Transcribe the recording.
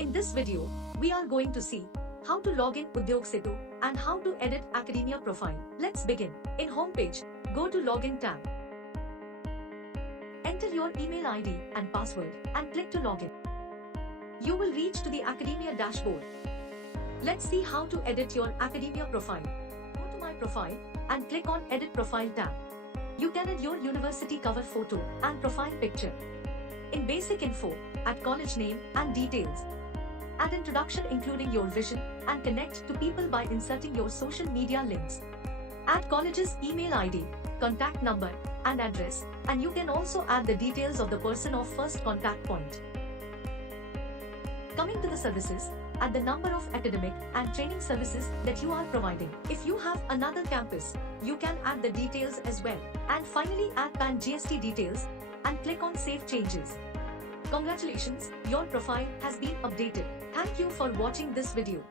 In this video, we are going to see how to log in Udyogasetu and how to edit academia profile. Let's begin. In homepage, go to Login tab. Enter your email ID and password and click to login. You will reach to the academia dashboard. Let's see how to edit your academia profile. Go to My Profile and click on Edit Profile tab. You can add your university cover photo and profile picture. In basic info, add college name and details. Add introduction including your vision and connect to people by inserting your social media links. Add college's email ID, contact number and address, and you can also add the details of the person of first contact point. Coming to the services, add the number of academic and training services that you are providing. If you have another campus, you can add the details as well. And finally add PAN GST details and click on Save Changes. Congratulations, your profile has been updated. Thank you for watching this video.